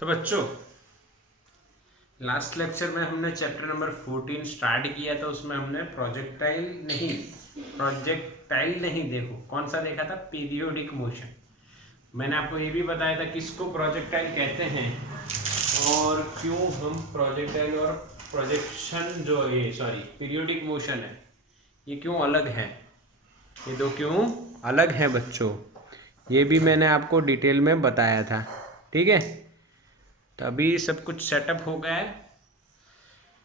तो बच्चों, last lecture में हमने चैप्टर नंबर 14 स्टार्ट किया था। उसमें हमने प्रोजेक्टाइल नहीं देखो कौन सा देखा था, पीरियोडिक मोशन। मैंने आपको ये भी बताया था किसको प्रोजेक्टाइल कहते हैं और क्यों हम प्रोजेक्टाइल और प्रोजेक्शन जो ये पीरियोडिक मोशन है ये क्यों अलग है, ये दो क्यों अलग हैं बच्चों, ये भी मैंने आपको डिटेल में बताया था। ठीक है, तो अभी सब कुछ सेटअप हो गया है।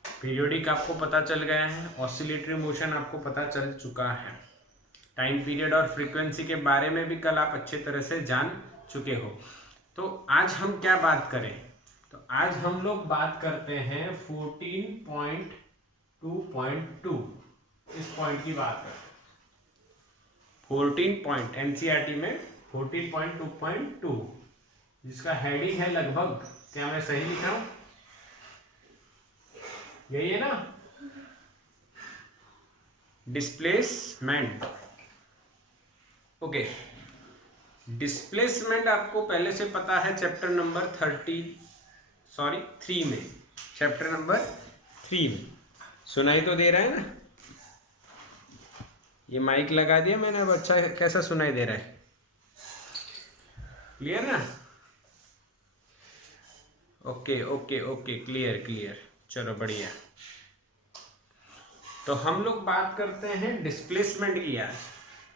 पीरियोडिक आपको पता चल गया है, ऑसिलेटरी मोशन आपको पता चल चुका है, टाइम पीरियड और फ्रीक्वेंसी के बारे में भी कल आप अच्छे तरह से जान चुके हो। तो आज हम क्या बात करें, तो आज हम लोग बात करते हैं 14.2.2, इस पॉइंट की बात करते हैं। 14 पॉइंट एनसीईआरटी में 14.2.2 जिसका हेडिंग है लगभग, क्या मैं सही लिख रहा हूं, यही है ना, डिस्प्लेसमेंट। ओके, डिस्प्लेसमेंट आपको पहले से पता है चैप्टर नंबर 3 में, चैप्टर नंबर 3 में सुनाई तो दे रहा है ना, ये माइक लगा दिया मैंने, अब अच्छा कैसा सुनाई दे रहा है, क्लियर ना? Okay okay okay, clear clear, चलो बढ़िया। तो हम लोग बात करते हैं डिस्प्लेसमेंट की। यार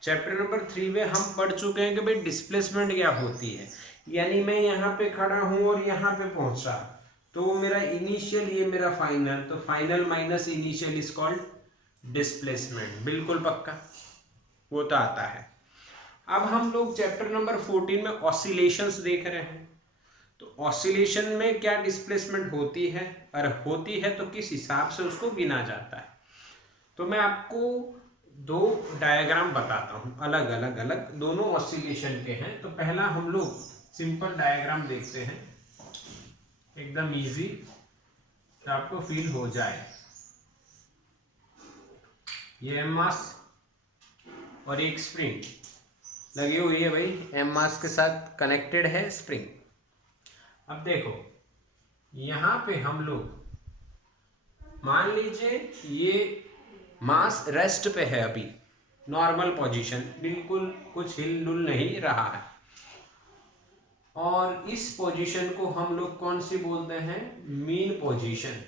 चैप्टर नंबर 3 में हम पढ़ चुके हैं कि भाई डिस्प्लेसमेंट क्या होती है। यानी मैं यहाँ पे खड़ा हूँ और यहाँ पे पहुंचा, तो वो मेरा इनिशियल, ये मेरा फाइनल, तो final minus initial is called displacement. बिल्कुल पक्का, वो तो आता है। अब हम लोग चैप्टर नंबर 14 में ऑसिलेशंस देख रहे हैं। तो ऑसिलेशन में क्या डिस्प्लेसमेंट होती है, और होती है तो किस हिसाब से उसको गिना जाता है। तो मैं आपको दो डायग्राम बताता हूं, अलग अलग दोनों ऑसिलेशन के हैं। तो पहला हम लोग सिंपल डायग्राम देखते हैं, एकदम इजी, तो आपको फील हो जाए। ये एम मास और एक स्प्रिंग लगी हुई है भाई, एम मास के साथ कनेक्टेड है स्प्रिंग। अब देखो यहां पे हम लोग मान लीजिए ये मास रेस्ट पे है, अभी नॉर्मल पोजीशन, बिल्कुल कुछ हिल डुल नहीं रहा है। और इस पोजीशन को हम लोग कौन सी बोलते हैं, मीन पोजीशन।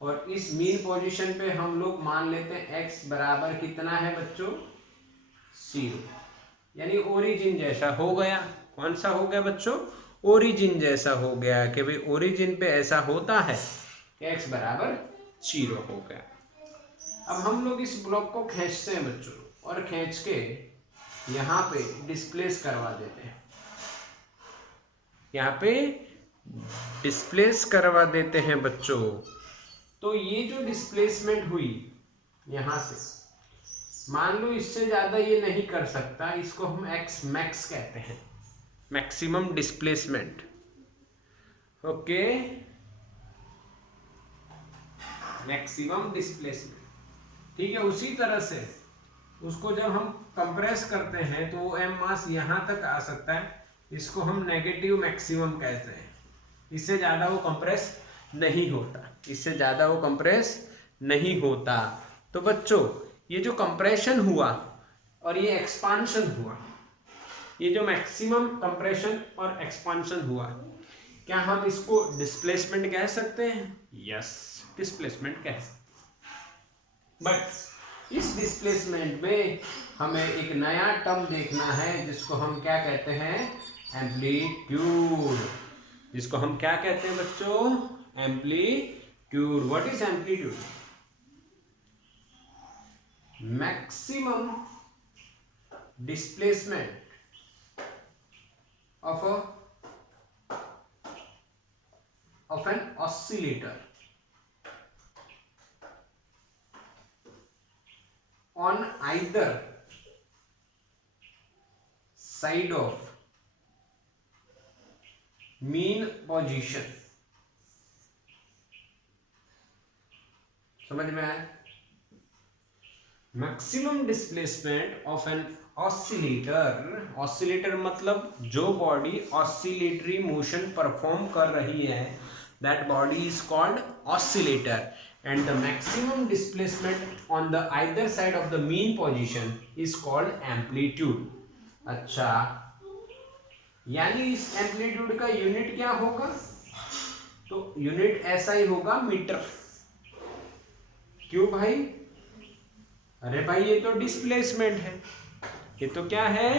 और इस मीन पोजीशन पे हम लोग मान लेते हैं x बराबर कितना है बच्चों, 0। यानी ओरिजिन जैसा हो गया। कौन सा हो गया बच्चों, ओरिजिन जैसा हो गया, कि भाई ओरिजिन पे ऐसा होता है कि x बराबर 0 हो गया। अब हम लोग इस ब्लॉक को खींचते हैं बच्चों, और खींच के यहाँ पे डिस्प्लेस करवा देते हैं, यहाँ पे डिस्प्लेस करवा देते हैं बच्चों। तो ये जो डिस्प्लेसमेंट हुई यहां से, मान लो इससे ज्यादा ये नहीं कर सकता, इसको हम एक्स मैक्स कहते हैं, maximum displacement. Okay, maximum displacement, ठीक है। उसी तरह से उसको जब हम कंप्रेस करते हैं तो वो एम मास यहां तक आ सकता है, इसको हम नेगेटिव मैक्सिमम कहते हैं। इससे ज्यादा वो कंप्रेस नहीं होता, इससे ज्यादा वो कंप्रेस नहीं होता। तो बच्चों ये जो कंप्रेशन हुआ और ये एक्सपांशन हुआ, ये जो मैक्सिमम कंप्रेशन और एक्सपांशन हुआ, क्या हम इसको डिस्प्लेसमेंट कह सकते हैं? यस, डिस्प्लेसमेंट कह सकते हैं। बट इस डिस्प्लेसमेंट में हमें एक नया टर्म देखना है, जिसको हम क्या कहते हैं, एम्पलीट्यूड। जिसको हम क्या कहते हैं बच्चों, amplitude. What is amplitude? Maximum displacement of an oscillator on either side of mean position। समझ में आया? Maximum displacement of an oscillator, oscillator मतलब जो बॉडी ऑसिलेटरी मोशन परफॉर्म कर रही है, that body is called oscillator, and the maximum displacement on the either side of the mean position is called amplitude. अच्छा, यानी इस एम्पलीट्यूड का unit क्या होगा? तो यूनिट ऐसा ही होगा, मीटर। क्यों भाई? अरे भाई ये तो डिस्प्लेसमेंट है, ये तो क्या है?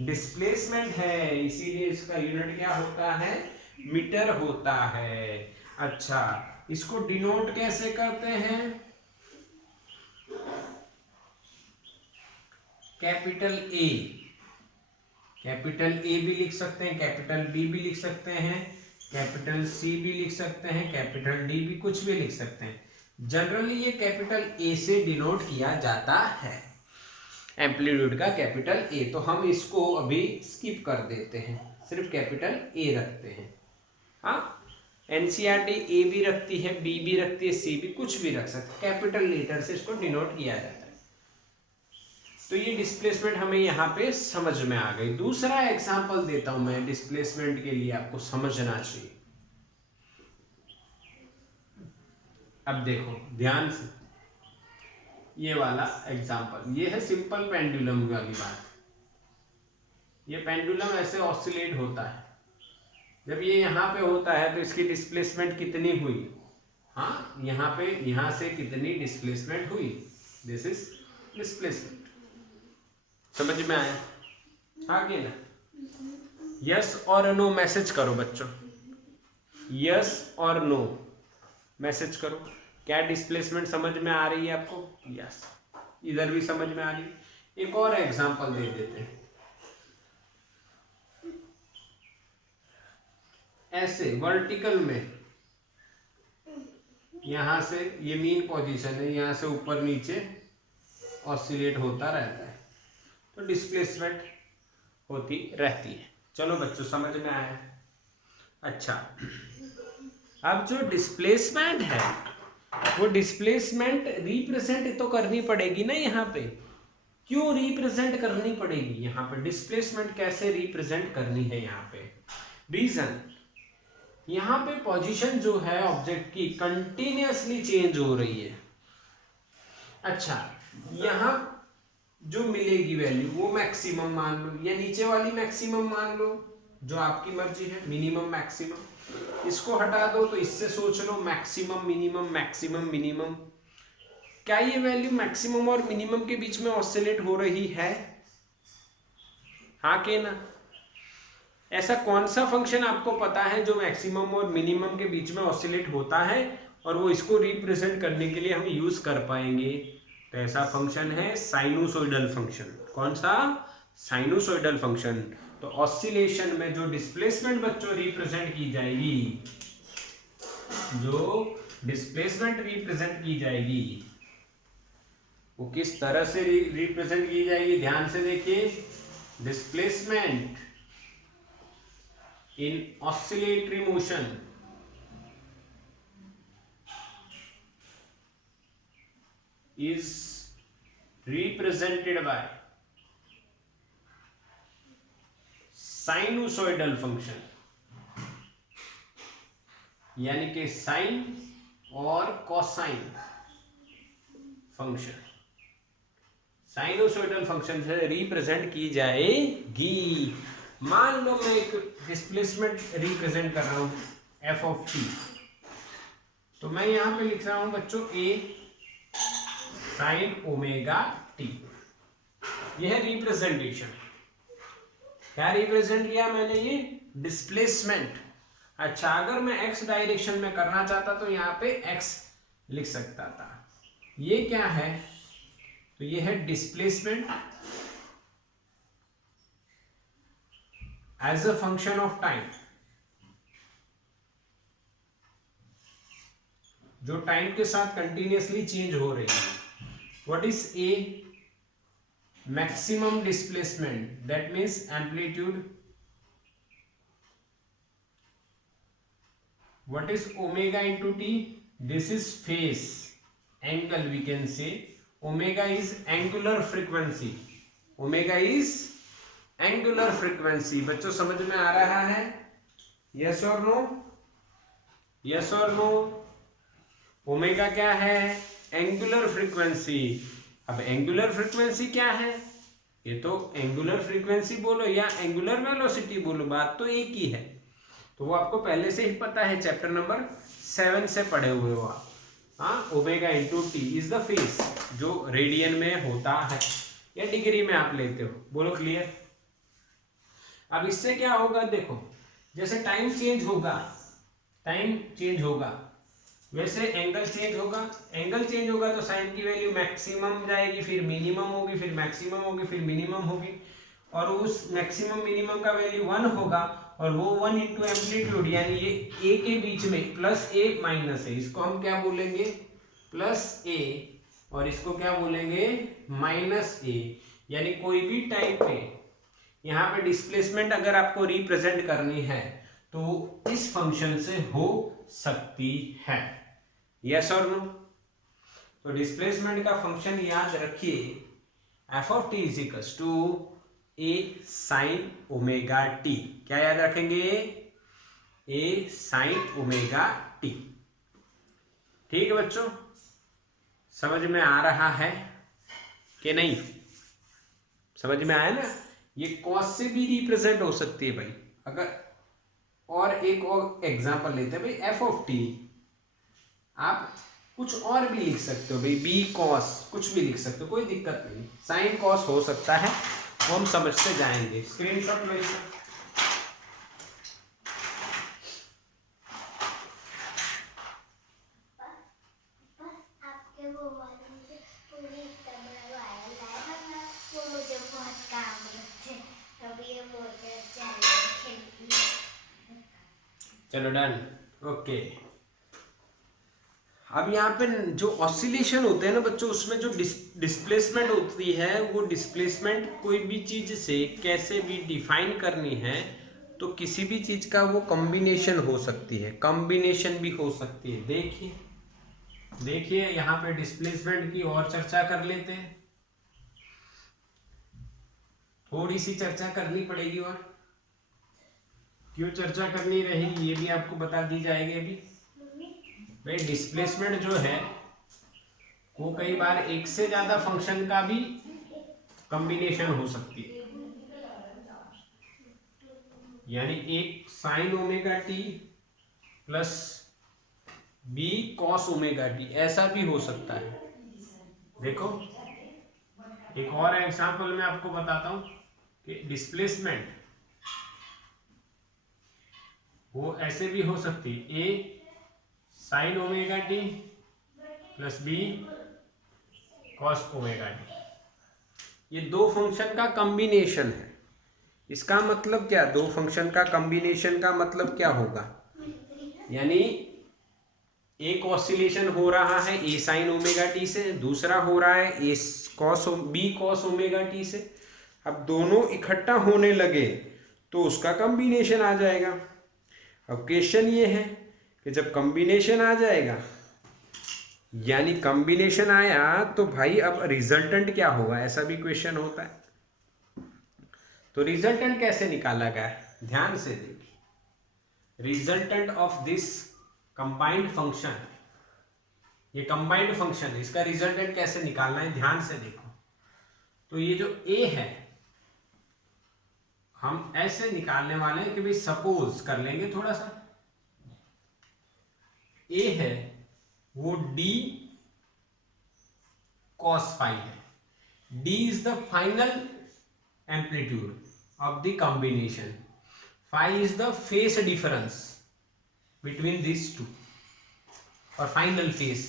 डिस्प्लेसमेंट है, इसीलिए इसका यूनिट क्या होता है? मीटर होता है। अच्छा, इसको डिनोट कैसे करते हैं? कैपिटल ए, कैपिटल ए भी लिख सकते हैं, कैपिटल बी भी लिख सकते हैं, कैपिटल सी भी लिख सकते हैं, कैपिटल डी भी, कुछ भी लिख सकते हैं। जनरली ये कैपिटल ए से डिनोट किया जाता है, एम्पलीट्यूड का कैपिटल ए। तो हम इसको अभी स्किप कर देते हैं, सिर्फ कैपिटल ए रखते हैं। हाँ, एनसीईआरटी ए भी रखती है, बी भी रखती है, सी भी, कुछ भी रख सकते हैं, कैपिटल लेटर से इसको डिनोट किया जाता है। तो ये डिस्प्लेसमेंट हमें यहाँ पे समझ में आ गई। दूसरा एग्जांपल देता हूं मैं डिस्प्लेसमेंट के लिए, आपको समझना चाहिए। अब देखो ध्यान से, ये वाला एग्जांपल, ये है सिंपल पेंडुलम वाली बात। ये पेंडुलम ऐसे ऑसिलेट होता है, जब ये यहाँ पे होता है तो इसकी डिस्प्लेसमेंट कितनी हुई? हाँ, यहाँ पे, यहाँ से कितनी डिस्प्लेसमेंट हुई? This is displacement. समझ में आया? आगे ना, यस और नो मैसेज करो बच्चों, यस और नो मैसेज करो। क्या डिस्प्लेसमेंट समझ में आ रही है आपको? यस, इधर भी समझ में आ रही है। एक और एग्जांपल दे देते हैं। ऐसे वर्टिकल में, यहां से ये मीन पोजीशन है, यहां से ऊपर नीचे ऑसिलेट होता रहता है, तो डिस्प्लेसमेंट होती रहती है। चलो बच्चों समझ में आया? अच्छा, अब जो डिस्प्लेसमेंट है वो डिस्प्लेसमेंट रिप्रेजेंट तो करनी पड़ेगी ना यहाँ पे। क्यों रिप्रेजेंट करनी पड़ेगी? यहाँ पे डिस्प्लेसमेंट कैसे रिप्रेजेंट करनी है यहाँ पे? रीजन, यहाँ पे पोजीशन जो है ऑब्जेक्ट की कंटिन्यूअसली चेंज हो रही है। अच्छा, यहाँ जो मिलेगी वैल्यू वो मैक्सिमम मान लो, या नीचे वाली मैक्सिमम मान लो, जो आपकी मर्जी है, मिनिमम मैक्सिमम। इसको हटा दो तो इससे सोच लो मैक्सिमम मिनिमम, मैक्सिमम मिनिमम। क्या ये वैल्यू मैक्सिमम और मिनिमम के बीच में ऑसिलेट हो रही है? हाँ के ना? ऐसा कौन सा फंक्शन आपको पता है जो मैक्सिमम और मिनिमम के बीच में ऑसिलेट होता है और वो इसको रिप्रेजेंट करने के लिए हम यूज कर पाएंगे? तो ऐसा फंक्शन है साइनोसॉइडल फंक्शन। कौन सा? Sinusoidal function. तो ऑसिलेशन में जो डिस्प्लेसमेंट बच्चों रिप्रेजेंट की जाएगी, जो डिस्प्लेसमेंट रिप्रेजेंट की जाएगी, वो किस तरह से रिप्रेजेंट की जाएगी? ध्यान से देखिए, displacement in oscillatory motion is represented by sinusoidal function, यानी कि साइन और कोसाइन फंक्शन साइनोसॉइडल फंक्शन से रिप्रेजेंट की जाएगी। मान लो मैं एक डिस्प्लेसमेंट रिप्रेजेंट कर रहा हूं एफ ऑफ टी, तो मैं यहां पे लिख रहा हूं बच्चों ए साइन ओमेगा टी। यह है रिप्रेजेंटेशन। क्या रिप्रेजेंट किया मैंने? ये डिस्प्लेसमेंट। अच्छा, अगर मैं एक्स डायरेक्शन में करना चाहता तो यहां पे एक्स लिख सकता था। ये क्या है? तो ये है displacement as a function of time, जो टाइम के साथ कंटिन्यूअसली चेंज हो रही है। What is a? Maximum displacement, that means amplitude. What is omega into t? This is phase angle, we can say omega is angular frequency, omega is angular frequency. बच्चों समझ में आ रहा है? यस और नो? यस और no? Omega क्या है? Angular frequency. अब एंगुलर फ्रीक्वेंसी क्या है? ये तो एंगुलर फ्रीक्वेंसी बोलो या एंगुलर वेलोसिटी बोलो, बात तो एक ही है। तो वो आपको पहले से ही पता है, चैप्टर नंबर 7 से पढ़े हुए हो आप। हाँ, omega into T is the face, जो रेडियन में होता है या डिग्री में आप लेते हो। बोलो क्लियर? अब इससे क्या होगा, देखो जैसे टाइम चेंज होगा, टाइम चेंज होगा वैसे एंगल चेंज होगा, एंगल चेंज होगा तो साइन की वैल्यू मैक्सिमम जाएगी, फिर मिनिमम होगी, फिर मैक्सिमम होगी, फिर मिनिमम होगी, और उस मैक्सिमम मिनिमम का वैल्यू 1 होगा, और वो 1 इंटू एम्पलीट्यूड, यानी ये ए के बीच में प्लस ए माइनस है, इसको हम क्या बोलेंगे? प्लस ए, और इसको क्या बोलेंगे? माइनस ए। यानी कोई भी टाइम पे यहाँ पे डिस्प्लेसमेंट अगर आपको रिप्रेजेंट करनी है तो इस फंक्शन से हो सकती है। यस और नो? तो डिस्प्लेसमेंट का फंक्शन याद रखिए, f of T is equals to a sine omega t. क्या याद रखेंगे? A sine omega t. ठीक है बच्चों, समझ में आ रहा है कि नहीं? समझ में आया ना? ये कॉस से भी रिप्रेजेंट हो सकती है भाई। अगर और एक और एग्जांपल लेते हैं भाई, एफ ऑफ टी आप कुछ और भी लिख सकते हो भाई, बी कॉस कुछ भी लिख सकते हो, कोई दिक्कत नहीं। साइन कॉस हो सकता है, वो हम समझते जाएंगे। स्क्रीनशॉट लो इसका। चलो डन, ओके। अब यहाँ पे जो ऑसिलेशन होते हैं ना बच्चों, उसमें जो डिस्प्लेसमेंट होती है, वो डिस्प्लेसमेंट कोई भी चीज से कैसे भी डिफाइन करनी है तो किसी भी चीज का वो कॉम्बिनेशन हो सकती है, कॉम्बिनेशन भी हो सकती है। देखिए देखिए यहाँ पे डिस्प्लेसमेंट की और चर्चा कर लेते हैं, थोड़ी सी चर्चा करनी पड़ेगी। और क्यों चर्चा करनी रहेगी ये भी आपको बता दी जाएगी अभी। भाई डिस्प्लेसमेंट जो है वो कई बार एक से ज्यादा फंक्शन का भी कॉम्बिनेशन हो सकती है, यानी एक sine omega T plus B cos omega t, ऐसा भी हो सकता है। देखो एक और एग्जांपल मैं आपको बताता हूं कि डिस्प्लेसमेंट वो ऐसे भी हो सकती है, A sine omega T plus B cos omega T. ये दो फंक्शन का कॉम्बिनेशन है। इसका मतलब क्या? दो फंक्शन का कॉम्बिनेशन का मतलब क्या होगा? यानी एक ऑसिलेशन हो रहा है ए साइन ओमेगा टी से, दूसरा हो रहा है A cos B cos omega T से। अब दोनों इकट्ठा होने लगे तो उसका कॉम्बिनेशन आ जाएगा। अब क्वेश्चन ये है कि जब कॉम्बिनेशन आ जाएगा, यानी कॉम्बिनेशन आया तो भाई अब रिजल्टेंट क्या होगा, ऐसा भी क्वेश्चन होता है। तो रिजल्टेंट कैसे निकाला गया? ध्यान से देखिए, resultant of this combined function, ये कंबाइंड फंक्शन है, इसका रिजल्टेंट कैसे निकालना है ध्यान से देखो। तो ये जो ए है हम ऐसे निकालने वाले हैं कि भाई सपोज कर लेंगे थोड़ा सा, ए है वो डी कॉस फाई है। D is the final amplitude of the combination, phi is the phase difference between these two, और फाइनल फेस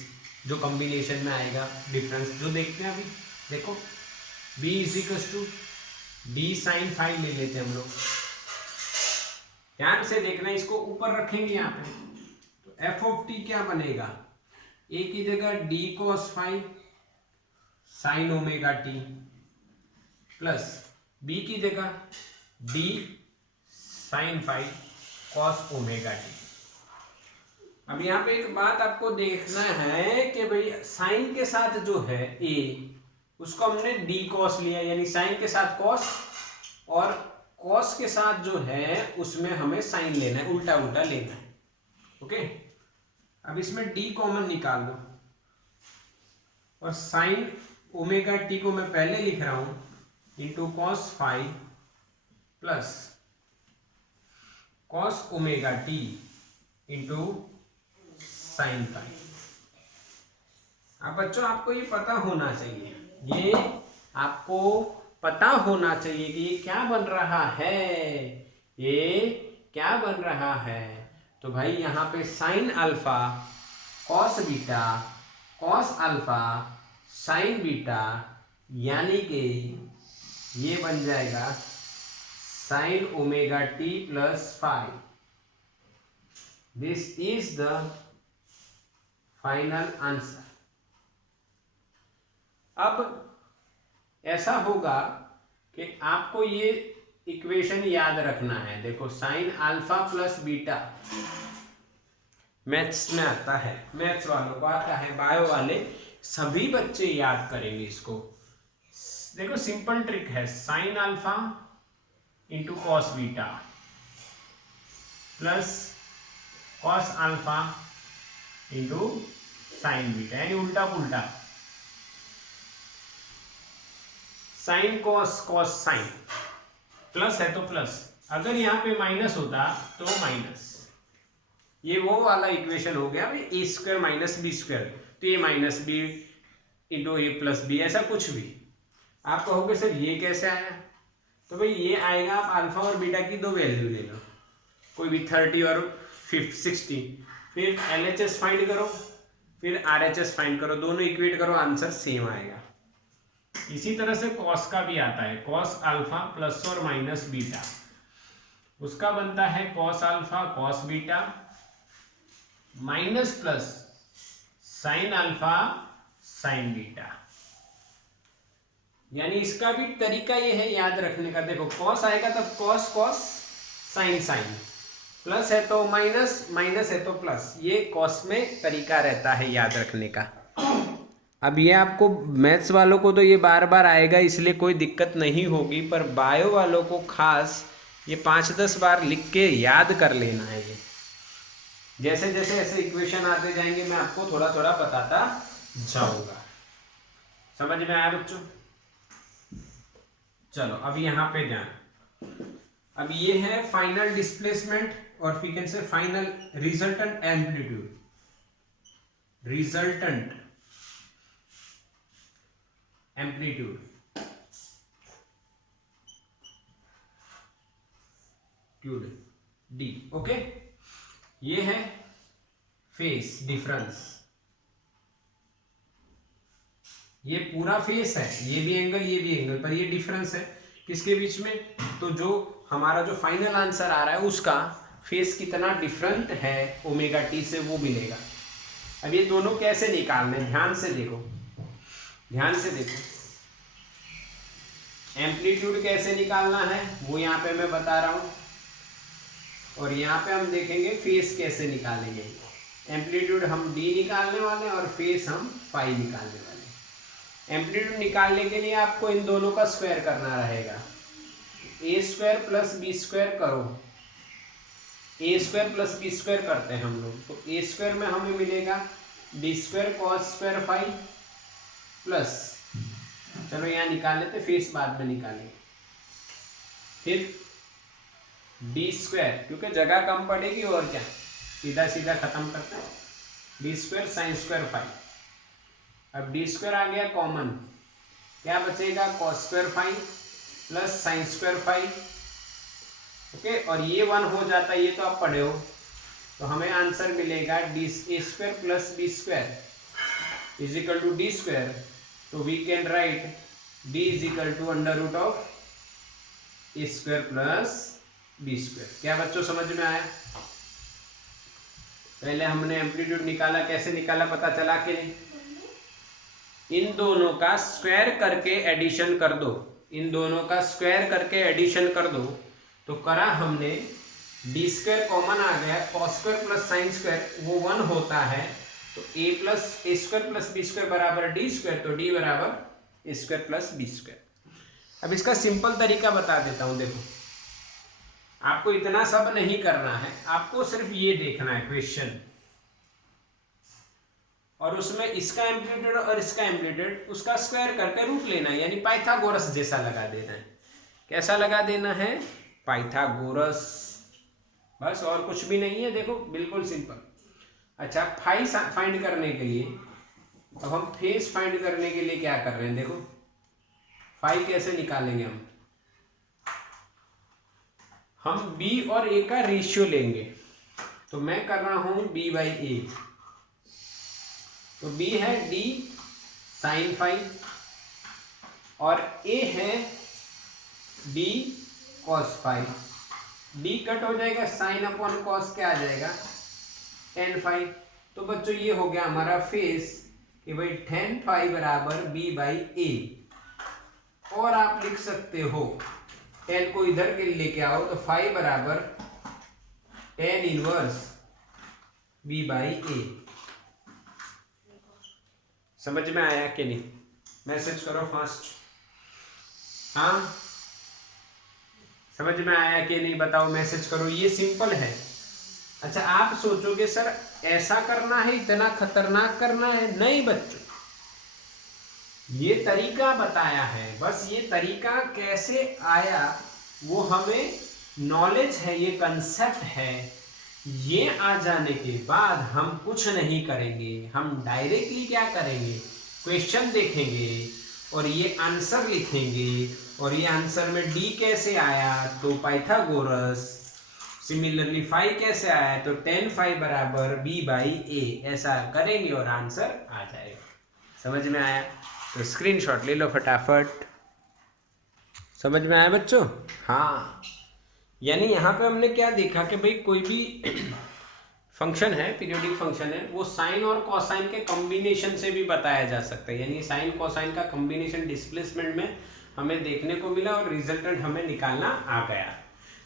जो कॉम्बिनेशन में आएगा डिफरेंस जो देखते हैं अभी। देखो b is equal to D sine phi ले लेते हैं हम लोग, ध्यान से देखना, इसको ऊपर रखेंगे यहाँ पे। तो एफ ऑफ टी क्या बनेगा? ए की जगह d cos phi sine omega T plus b की जगह d sine phi cos omega t. अब यहाँ पे एक बात आपको देखना है कि भाई साइन के साथ जो है ए, उसको हमने डी कॉस लिया, यानी साइन के साथ कॉस, और कॉस के साथ जो है उसमें हमें साइन लेना है, उल्टा उल्टा लेना है। ओके, अब इसमें डी कॉमन निकाल दो, और साइन ओमेगा टी को मैं पहले लिख रहा हूं into cos phi plus cos omega t into sine phi. अब बच्चों आपको ये पता होना चाहिए, ये आपको पता होना चाहिए कि ये क्या बन रहा है, ये क्या बन रहा है। तो भाई यहाँ पे sine alpha cos beta cos alpha sign beta, यानी कि ये बन जाएगा sign omega T plus five. This is the final answer. अब ऐसा होगा कि आपको ये इक्वेशन याद रखना है। देखो sine alpha plus beta maths में आता है, मैथ्स वालों को आता है, बायो वाले सभी बच्चे याद करेंगे इसको। देखो सिंपल ट्रिक है, sine alpha into cos beta plus cos alpha into sine beta, यानी उल्टा पुल्टा, sine cos cos sign, plus है तो प्लस, अगर यहाँ पे माइनस होता तो माइनस। ये वो वाला इक्वेशन हो गया भाई, ए स्क्वायर माइनस बी स्क्वायर, तो ये माइनस बी इंटू ए प्लस बी, ऐसा कुछ भी। आप कहोगे सर ये कैसे आया, तो भाई ये आएगा, आप अल्फा और बीटा की दो वैल्यू ले लो, कोई भी 30 और 60, फिर LHS फाइंड करो, फिर RHS फाइंड करो, दोनों इक्वेट करो, आंसर सेम आएगा। इसी तरह से कॉस का भी आता है, कॉस अल्फा प्लस और माइनस बीटा, उसका बनता है cos alpha cos beta minus plus sine alpha sign beta. यानी इसका भी तरीका ये है याद रखने का। देखो कॉस आएगा तब cos cos, sine sine, plus है तो माइनस, माइनस है तो प्लस, ये कॉस में तरीका रहता है याद रखने का। अब ये आपको मैथ्स वालों को तो ये बार बार आएगा, इसलिए कोई दिक्कत नहीं होगी, पर बायो वालों को खास ये 5-10 बार लिख के याद कर लेना है। ये जैसे जैसे ऐसे इक्वेशन आते जाएंगे मैं आपको थोड़ा थोड़ा बताता जाऊंगा। समझ में आया बच्चों? चलो अब यहाँ पे ध्यान, अब ये है फाइनल डिस्प्लेसमेंट और फिर can say final resultant amplitude, resultant amplitude D. Okay, ये है फेस डिफरेंस, ये पूरा फेस है, ये भी एंगल ये भी एंगल, पर ये डिफरेंस है किसके बीच में, तो जो हमारा जो फाइनल आंसर आ रहा है उसका फेस कितना डिफरेंट है ओमेगा टी से वो मिलेगा। अब ये दोनों कैसे निकालने, ध्यान से देखो, ध्यान से देखो, एम्पलीट्यूड कैसे निकालना है वो यहाँ पे मैं बता रहा हूँ, और यहाँ पे हम देखेंगे फेस कैसे निकालेंगे। एम्पलीट्यूड हम डी निकालने वाले और फेस हम फाई निकालने वाले। एम्पलीट्यूड निकालने के लिए आपको इन दोनों का स्क्वायर करना रहेगा, ए स्क्वायर प्लस बी स्क्वायर करो, ए स्क्वायर प्लस बी स्क्वायर करते हैं हम लोग, तो ए स्क्वायर में हमें मिलेगा b square cos square phi plus, चलो यहाँ निकाल लेते, फेस बाद में निकालेंगे, फिर डी स्क्वायर, क्योंकि जगह कम पड़ेगी और क्या, सीधा सीधा खत्म करते हैं, d square sine square phi. अब डी स्क्वायर आ गया कॉमन, क्या बचेगा, cos square phi plus sine square phi. Okay, और ये 1 हो जाता है, ये तो आप पढ़े हो, तो हमें आंसर मिलेगा D A square plus B square is equal to D square, तो we can write D is equal to under root of A square plus B square. क्या बच्चों समझ में आया? पहले हमने एम्पलीट्यूड निकाला, कैसे निकाला पता चला कि नहीं? इन दोनों का स्क्वायर करके एडिशन कर दो, इन दोनों का स्क्वायर करके एडिशन कर दो, तो करा हमने डी स्क्वायर कॉमन आ गया, cos square plus sine square वो 1 होता है, तो ए प्लस ए स्क्वायर प्लस बी स्क्वायर बराबर डी स्क्वायर, तो डी बराबर ए स्क्वायर प्लस बी स्क्वायर। अब इसका सिंपल तरीका बता देता हूं, देखो आपको इतना सब नहीं करना है, आपको सिर्फ ये देखना है क्वेश्चन, और उसमें इसका एम्पलीट्यूड और इसका एम्पलीट्यूड उसका स्क्वायर करके रूट लेना है, यानी पाइथागोरस जैसा लगा देना है। कैसा लगा देना है? पाइथागोरस, बस और कुछ भी नहीं है, देखो बिल्कुल सिंपल। अच्छा, फाई फाइंड करने के लिए, अब हम फेस फाइंड करने के लिए क्या कर रहे हैं, देखो फाई कैसे निकालेंगे हम बी और ए का रेशियो लेंगे, तो मैं कर रहा हूं बी बाई ए, तो बी है डी साइन फाई और ए है d cos phi, d cut हो जाएगा, साइन अपॉन कॉस क्या आ जाएगा, टेन फाई। तो बच्चों ये हो गया हमारा फेस कि भाई टेन फाई बराबर बी बाई ए, और आप लिख सकते हो टेन को इधर के लेके आओ तो फाई बराबर टेन इनवर्स बी बाई ए। समझ में आया कि नहीं? मैसेज करो फास्ट। हाँ, समझ में आया कि नहीं बताओ, मैसेज करो, ये सिंपल है। अच्छा, आप सोचोगे सर ऐसा करना है, इतना खतरनाक करना है? नहीं बच्चों, ये तरीका बताया है, बस ये तरीका कैसे आया वो हमें नॉलेज है, ये कंसेप्ट है, ये आ जाने के बाद हम कुछ नहीं करेंगे, हम डायरेक्टली क्या करेंगे, क्वेश्चन देखेंगे और ये आंसर लिखेंगे, और ये आंसर में डी कैसे आया तो पाइथागोरस, सिमिलरली फाई कैसे आया तो टेन फाई बराबर बी बाई ए, ऐसा करेंगे और आंसर आ जाएगा। समझ में आया? तो स्क्रीनशॉट ले लो फटाफट। समझ में आया बच्चों? हाँ, यानी यहाँ पे हमने क्या देखा कि भाई कोई भी फंक्शन है, पीरियोडिक फंक्शन है, वो साइन और कोसाइन के कॉम्बिनेशन से भी बताया जा सकता है, यानी साइन कोसाइन का कॉम्बिनेशन डिस्प्लेसमेंट में हमें देखने को मिला और रिजल्टेंट हमें निकालना आ गया।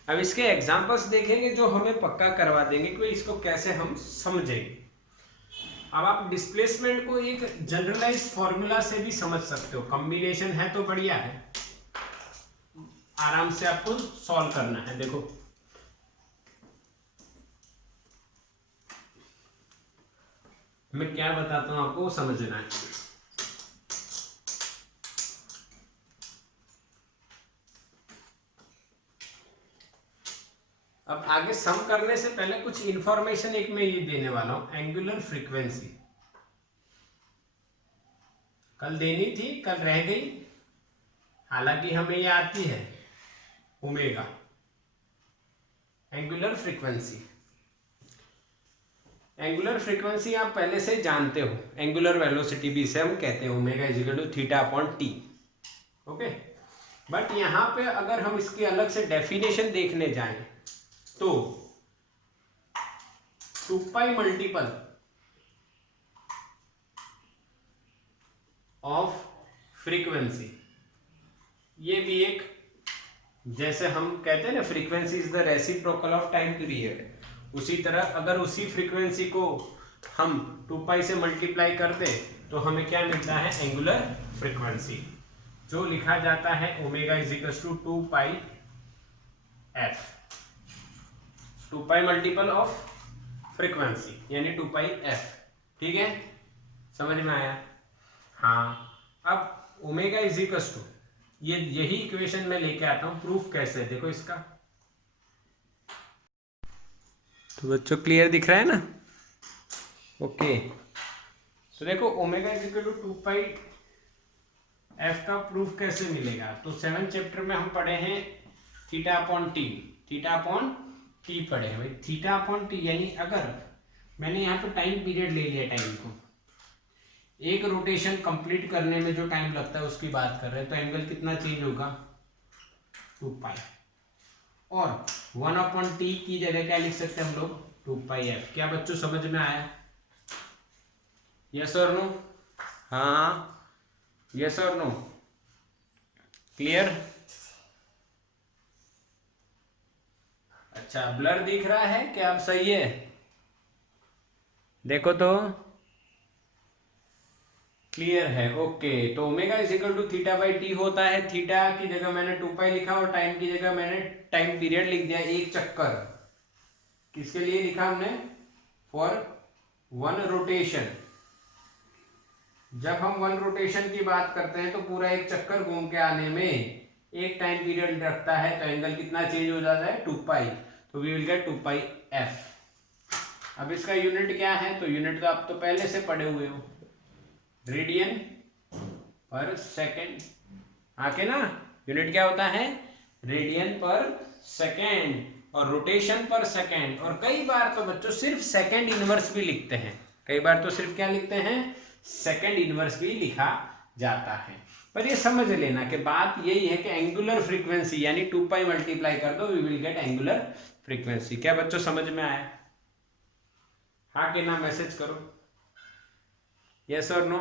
अब इसके एग्जांपल्स देखेंगे जो हमें पक्का करवा देंगे कि इसको कैसे हम समझेंगे। अब आप डिस्प्लेसमेंट को एक जनरलाइज फॉर्मूला से भी समझ सकते हो, कॉम्बिनेशन है तो बढ़िया है, आराम से आपको सॉल्व करना है। देखो मैं क्या बताता हूं आपको, समझना है। अब आगे सम करने से पहले कुछ इंफॉर्मेशन एक मैं ये देने वाला हूं, एंगुलर फ्रीक्वेंसी कल देनी थी, कल रह गई, हालांकि हमें ये आती है omega. Angular frequency, angular frequency आप पहले से जानते हो, एंगुलर वेलोसिटी भी इसे हम कहते हैं, omega is equal to theta upon t. Okay, but यहाँ पे अगर हम इसकी अलग से डेफिनेशन देखने जाएं तो 2 पाई मल्टीपल ऑफ फ्रीक्वेंसी, ये भी एक, जैसे हम कहते हैं ना frequency is the reciprocal of time period, उसी तरह अगर उसी फ्रीक्वेंसी को हम 2 पाई से मल्टीप्लाई कर दे तो हमें क्या मिलता है, एंगुलर फ्रीक्वेंसी, जो लिखा जाता है omega is equal to 2 pi f, 2 pi multiple of frequency यानी 2 पाई एफ। ठीक है, समझ में आया? हाँ, अब ओमेगा इज इक्वल टू, ये यही इक्वेशन में लेके आता हूं, प्रूफ कैसे, देखो इसका, तो बच्चों क्लियर दिख रहा है ना? ओके, तो देखो omega is equal to 2 pi f का प्रूफ कैसे मिलेगा, तो 7 चैप्टर में हम पढ़े हैं theta upon t, theta upon t पढ़े हैं भाई, थीटा अपॉन टी यानी अगर मैंने यहाँ पे टाइम पीरियड ले लिया, टाइम को एक रोटेशन कंप्लीट करने में जो टाइम लगता है उसकी बात कर रहे हैं, तो एंगल कितना चेंज होगा, 2 पाई, और 1 अपॉन टी की जगह क्या लिख सकते हैं हम लोग, 2 पाई एफ। क्या बच्चों समझ में आया? यस और नो? हाँ, यस और नो? क्लियर? अच्छा, ब्लर दिख रहा है क्या? अब सही है? देखो तो क्लियर है। ओके, तो omega is equal to theta by t होता है। थीटा की जगह मैंने 2 पाई लिखा और टाइम की जगह मैंने टाइम पीरियड लिख दिया, एक चक्कर। किसके लिए लिखा हमने? For 1 rotation. जब हम 1 रोटेशन की बात करते हैं तो पूरा एक चक्कर घूम के आने में एक टाइम पीरियड रखता है, तो एंगल कितना चेंज हो जाता है? 2 पाई। तो we will get 2 pi f. अब इसका यूनिट क्या है? तो यूनिट तो आप तो पहले से पढ़े हुए हो, रेडियन पर सेकेंड। आके ना, यूनिट क्या होता है? रेडियन पर सेकेंड और रोटेशन पर सेकेंड। और कई बार तो बच्चों सिर्फ सेकेंड इनवर्स भी लिखते हैं, कई बार तो सिर्फ क्या लिखते हैं? सेकेंड इनवर्स भी लिखा जाता है। पर ये समझ लेना कि बात यही है कि एंगुलर फ्रीक्वेंसी यानी 2 पाई मल्टीप्लाई कर दो, we will get angular frequency. क्या बच्चों समझ में आया? हाँ कि ना मैसेज करो, यस और नो।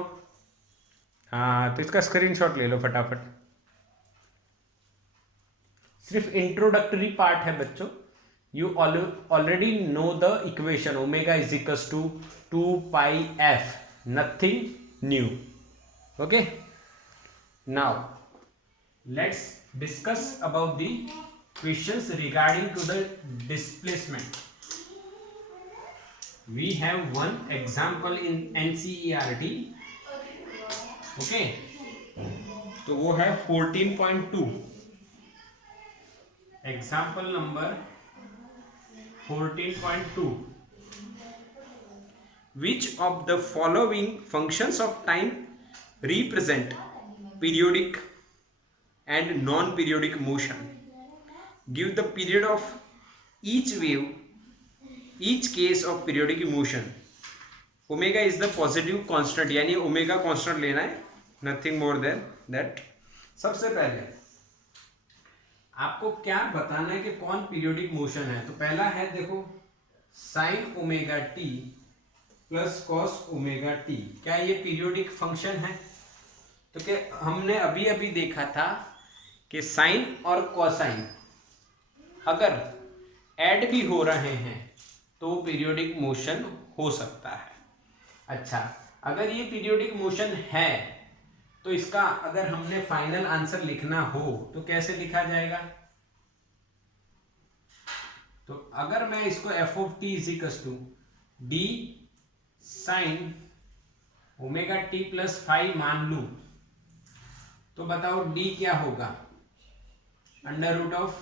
हाँ, तो इसका स्क्रीनशॉट ले लो फटाफट। सिर्फ इंट्रोडक्टरी पार्ट है बच्चों। You already know the equation omega is equals to 2 pi f, nothing new. Okay, now let's discuss about the questions regarding to the displacement. We have one example in NCERT. Okay, तो वो है 14.2, example number 14.2। Which of the following functions of time represent periodic and non-periodic motion? Give the period of each wave, each case of periodic motion. Omega is the positive constant, यानी omega constant लेना है, nothing more than that. सबसे पहले आपको क्या बताना है कि कौन पीरियोडिक मोशन है? तो पहला है, देखो, sign omega T plus cos omega t. क्या ये पीरियोडिक फंक्शन है? तो क्या हमने अभी अभी देखा था कि साइन और कोसाइन अगर ऐड भी हो रहे हैं तो पीरियोडिक मोशन हो सकता है। अच्छा, अगर ये पीरियोडिक मोशन है तो इसका अगर हमने फाइनल आंसर लिखना हो तो कैसे लिखा जाएगा? तो अगर मैं इसको F of T is equal to D sine omega T plus five मान लू, तो बताओ डी क्या होगा? Under root of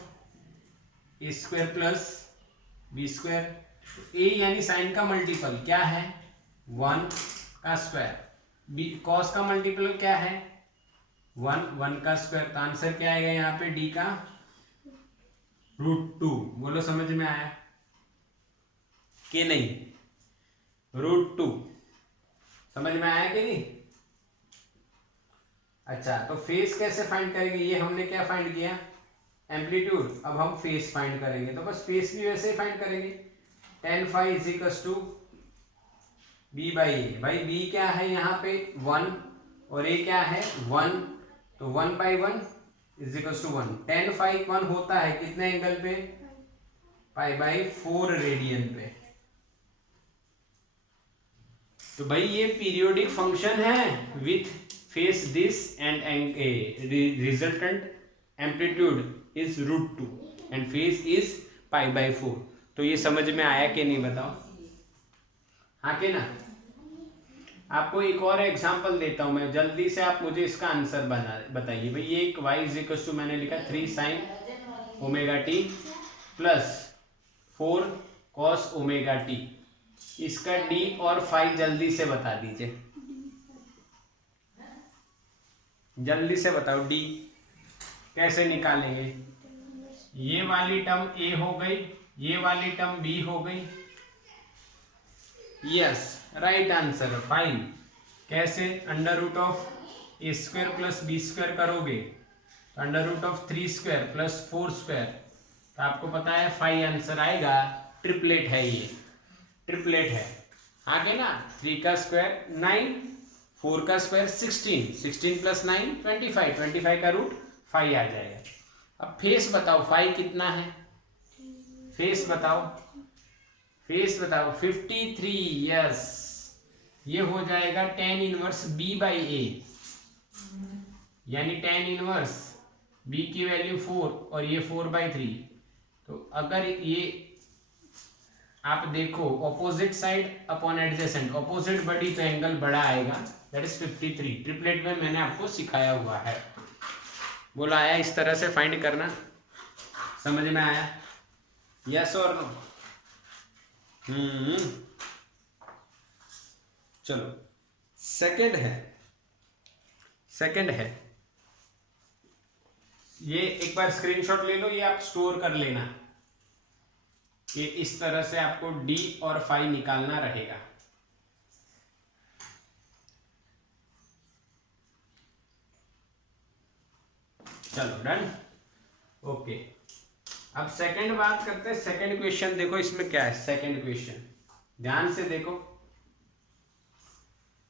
A square plus B square. A यानी साइन का मल्टीपल क्या है? 1 का स्क्वायर। बी कॉस का मल्टीपल क्या है? 1 का स्क्वायर। तो आंसर क्या आएगा यहाँ पे? डी का √2। बोलो समझ में आया कि नहीं? √2 समझ में आया कि नहीं? अच्छा, तो फेस कैसे फाइंड करेंगे? ये हमने क्या फाइंड किया? एम्पलीट्यूड। अब हम फेस फाइंड करेंगे, तो बस फेस भी वैसे ही फाइंड करेंगे। tan phi is equals to B by A. भाई बी क्या है यहाँ पे? 1 और ए क्या है? 1, तो 1 by 1 is equals to 1। tan phi 1 होता है कितने एंगल पे? पाई बाई 4 रेडियन पे। तो भाई ये पीरियोडिक फंक्शन है with face this and resultant amplitude is √2 and face is pi by 4। तो ये समझ में आया कि नहीं बताओ? हाँ कि ना? आपको एक और एग्जांपल देता हूं मैं, जल्दी से आप मुझे इसका आंसर बताइए। भाई ये एक y इज इक्वल टू मैंने लिखा 3 sign omega T plus 4 cos omega T. इसका d और फाई जल्दी से बता दीजिए, जल्दी से बताओ d कैसे निकालेंगे? ये वाली टर्म a हो गई, ये वाली टर्म b हो गई। Yes, right answer, fine. कैसे? Under root of A square plus B square करोगे तो under root of 3 square plus 4 square, तो आपको पता है फाइव आंसर आएगा। ट्रिपलेट है, ये ट्रिपलेट है। आगे ना, 3 का स्क्वायर 9, 4 का स्क्वायर 16, 16 प्लस 9 25, 25 का रूट 5 आ जाएगा। अब फेस बताओ, फाइव कितना है? फेस बताओ, फेस बताओ 53, यस, ये हो जाएगा tan इनवर्स b बाई ए, यानी tan इनवर्स b की वैल्यू 4 और ये 4/3। तो अगर ये आप देखो opposite side upon adjacent, opposite बड़ी तो एंगल बड़ा आएगा, दैट इज 53। ट्रिपलेट में मैंने आपको सिखाया हुआ है, बोला आया इस तरह से फाइंड करना, समझ में आया, यस और नो? चलो सेकंड है, ये एक बार स्क्रीनशॉट ले लो, ये आप स्टोर कर लेना कि इस तरह से आपको डी और फाई निकालना रहेगा। चलो डन, ओके। अब सेकंड बात करते हैं, सेकंड क्वेश्चन देखो इसमें क्या है। सेकंड क्वेश्चन ध्यान से देखो,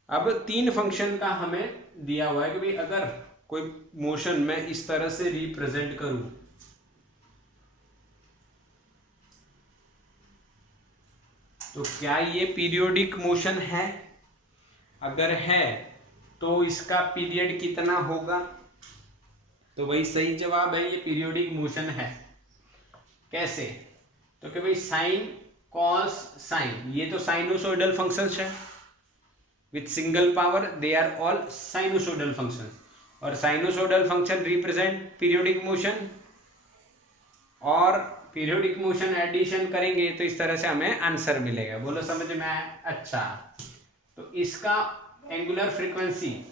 अब 3 फंक्शन का हमें दिया हुआ है कि भाई अगर कोई मोशन में इस तरह से रिप्रेजेंट करूं, तो क्या ये पीरियोडिक मोशन है? अगर है तो इसका पीरियड कितना होगा? तो भाई सही जवाब है, ये पीरियोडिक मोशन है। कैसे? तो कि भाई साइन कॉस साइन, ये तो साइनोसोइडल फंक्शंस है with single power, they are all sinusoidal function, और sinusoidal function represent periodic motion, और पीरियोडिक मोशन एडिशन करेंगे तो इस तरह से हमें आंसर मिलेगा। बोलो समझ में आया? अच्छा, तो इसका angular frequency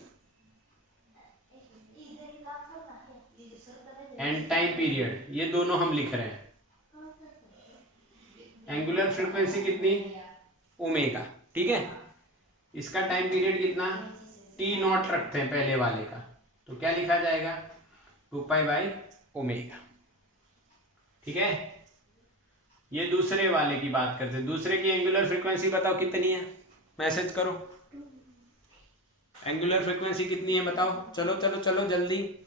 and time period, ये दोनों हम लिख रहे हैं। एंगुलर फ्रीक्वेंसी कितनी? ओमेगा, ठीक है। इसका टाइम पीरियड कितना? t0 रखते हैं पहले वाले का, तो क्या लिखा जाएगा? 2π/ओमेगा, ठीक है। ये दूसरे वाले की बात करते हैं, दूसरे की एंगुलर फ्रीक्वेंसी बताओ कितनी है, मैसेज करो। एंगुलर फ्रीक्वेंसी कितनी है बताओ, चलो चलो चलो जल्दी।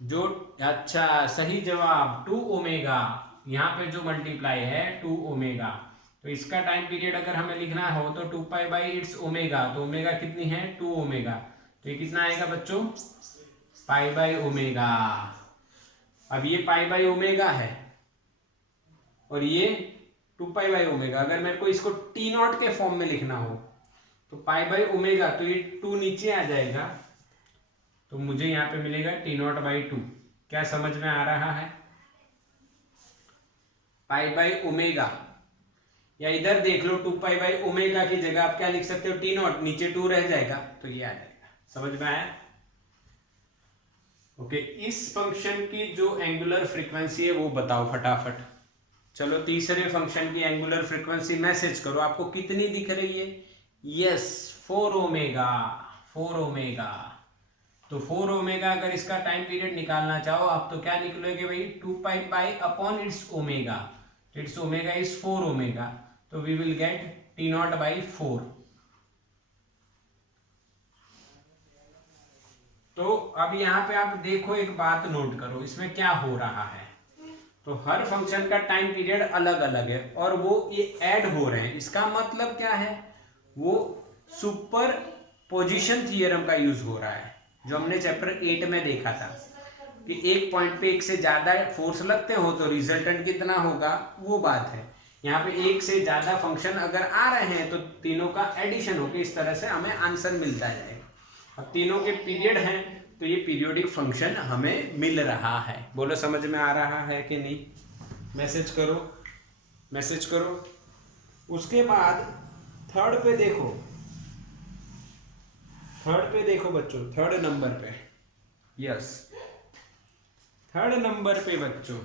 जो अच्छा सही जवाब 2 ओमेगा, यहाँ पे जो मल्टीप्लाई है 2 ओमेगा। तो इसका टाइम पीरियड अगर हमें लिखना हो तो 2π/इट्स ओमेगा, तो ओमेगा कितनी है? 2 ओमेगा। तो ये कितना आएगा बच्चों? π/ओमेगा। अब ये π/ओमेगा है और ये 2π/ओमेगा। अगर मेरे को इसको t0 के फॉर्म में लिखना हो तो π/ओमेगा, तो ये 2 नीचे आ जाएगा, तो मुझे यहाँ पे मिलेगा t0/2। क्या समझ में आ रहा है? π/ओमेगा, या इधर देख लो 2π/ओमेगा की जगह आप क्या लिख सकते हो? t0, नीचे 2 रह जाएगा तो ये आ जाएगा। समझ में आया? ओके, इस फंक्शन की जो एंगुलर फ्रीक्वेंसी है वो बताओ फटाफट। चलो तीसरे फंक्शन की एंगुलर फ्रीक्वेंसी मैसेज करो, आपको कितनी दिख रही है? Yes, 4 omega. 4 ओमेगा, तो 4 ओमेगा अगर इसका टाइम पीरियड निकालना चाहो आप तो क्या निकलोगे भाई? 2π/इट्स omega, its omega is 4 omega, तो वी विल गेट t0/4। तो अब यहाँ पे आप देखो, एक बात नोट करो, इसमें क्या हो रहा है। तो हर फंक्शन का टाइम पीरियड अलग अलग है और वो ये ऐड हो रहे हैं। इसका मतलब क्या है? वो सुपर पोजिशन थियरम का यूज हो रहा है, जो हमने चैप्टर 8 में देखा था कि एक पॉइंट पे एक से ज्यादा फोर्स लगते हो तो रिजल्टेंट कितना होगा, वो बात है। यहाँ पे एक से ज्यादा फंक्शन अगर आ रहे हैं तो तीनों का एडिशन होकर इस तरह से हमें आंसर मिलता जाएगा। अब तीनों के पीरियड हैं तो ये पीरियोडिक फंक्शन हमें मिल रहा है। बोलो समझ में आ रहा है कि नहीं? मैसेज करो, मैसेज करो। उसके बाद थर्ड पे देखो, थर्ड पे देखो बच्चों, थर्ड नंबर पे, यस थर्ड नंबर पे बच्चों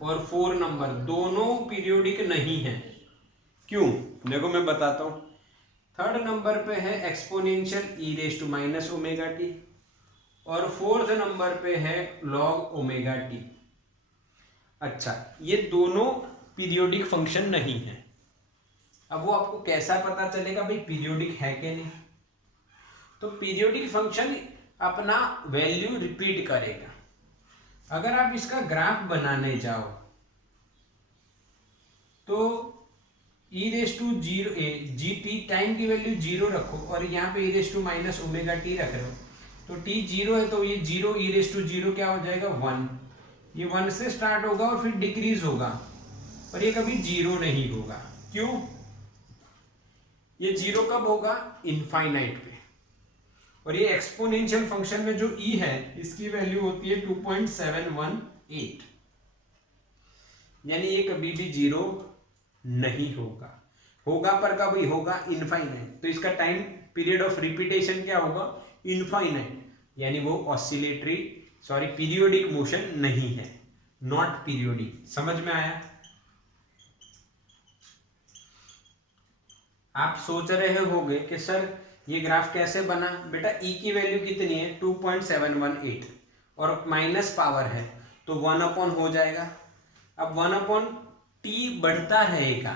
और 4 नंबर दोनों पीरियोडिक नहीं है। क्यों? देखो मैं बताता हूं। थर्ड नंबर पे है एक्सपोनेंशियल e⁻⁻ और फोर्थ नंबर पे है log ω⁡। अच्छा, ये दोनों पीरियोडिक फंक्शन नहीं है। अब वो आपको कैसा पता चलेगा भाई पीरियोडिक है कि नहीं? तो पीरियोडिक फंक्शन अपना वैल्यू रिपीट करेगा। अगर आप इसका ग्राफ बनाने जाओ तो e रेस टू जीरो जी टी टाइम की वैल्यू 0 रखो और यहाँ पे e raise to minus omega t रख रहे हो, तो t 0 है तो ये 0 e रेस टू 0 क्या हो जाएगा 1, ये 1 से स्टार्ट होगा और फिर डिक्रीज होगा और ये कभी 0 नहीं होगा। क्यों? ये 0 कब होगा? इनफाइनाइट पे। और ये एक्सपोनेंशियल फंक्शन में जो e है इसकी वैल्यू होती है 2.718, यानी ये कभी भी 0 नहीं होगा, होगा पर कभी होगा इनफाइनाइट। तो इसका टाइम पीरियड ऑफ रिपीटेशन क्या होगा? इनफाइनाइट, यानी वो ऑसिलेटरी पीरियोडिक मोशन नहीं है, नॉट पीरियोडिक। समझ में आया? आप सोच रहे होंगे कि सर ये ग्राफ कैसे बना? बेटा e की वैल्यू कितनी है? 2.718 और माइनस पावर है तो 1 हो जाएगा। अब 1 टी बढ़ता रहेगा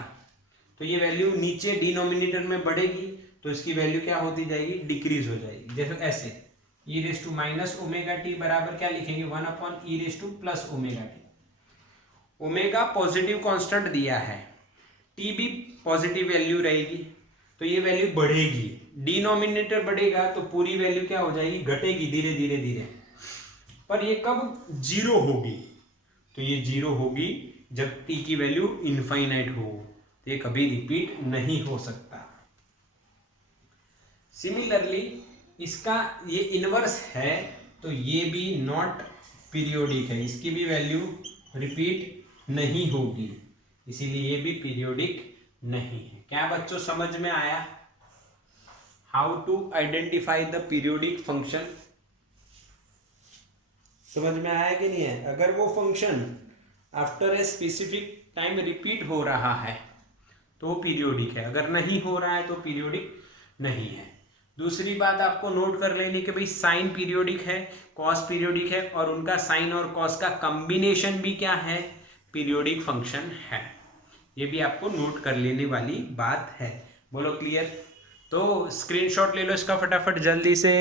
तो ये वैल्यू नीचे डिनोमिनेटर में बढ़ेगी तो इसकी वैल्यू क्या होती जाएगी? डिक्रीज हो जाएगी। जैसे ऐसे e raise to minus omega t बराबर क्या लिखेंगे? 1 e raise to plus omega t. Omega positive constant दिया है, टी भी पॉजिटिव वैल्यू रहेगी तो ये वैल्यू बढ़ेगी, डिनोमिनेटर बढ़ेगा तो पूरी वैल्यू क्या हो जाएगी? घटेगी धीरे धीरे धीरे। पर ये कब 0 होगी? तो ये 0 होगी जब t की वैल्यू इनफाइनाइट हो, तो ये कभी रिपीट नहीं हो सकता। सिमिलरली इसका ये इनवर्स है तो ये भी नॉट पीरियोडिक है, इसकी भी वैल्यू रिपीट नहीं होगी, इसीलिए ये भी पीरियोडिक नहीं है। क्या बच्चों समझ में आया? How to identify the periodic function? समझ में आया कि नहीं है? अगर वो function after a specific time repeat हो रहा है तो पीरियोडिक है, अगर नहीं हो रहा है तो पीरियोडिक नहीं है। दूसरी बात आपको नोट कर लेनी कि भाई साइन पीरियोडिक है, कॉस पीरियोडिक है और उनका साइन और कॉस का कॉम्बिनेशन भी क्या है? पीरियोडिक फंक्शन है। ये भी आपको नोट कर लेने वाली बात है। बोलो क्लियर? तो स्क्रीनशॉट ले लो इसका फटाफट जल्दी से।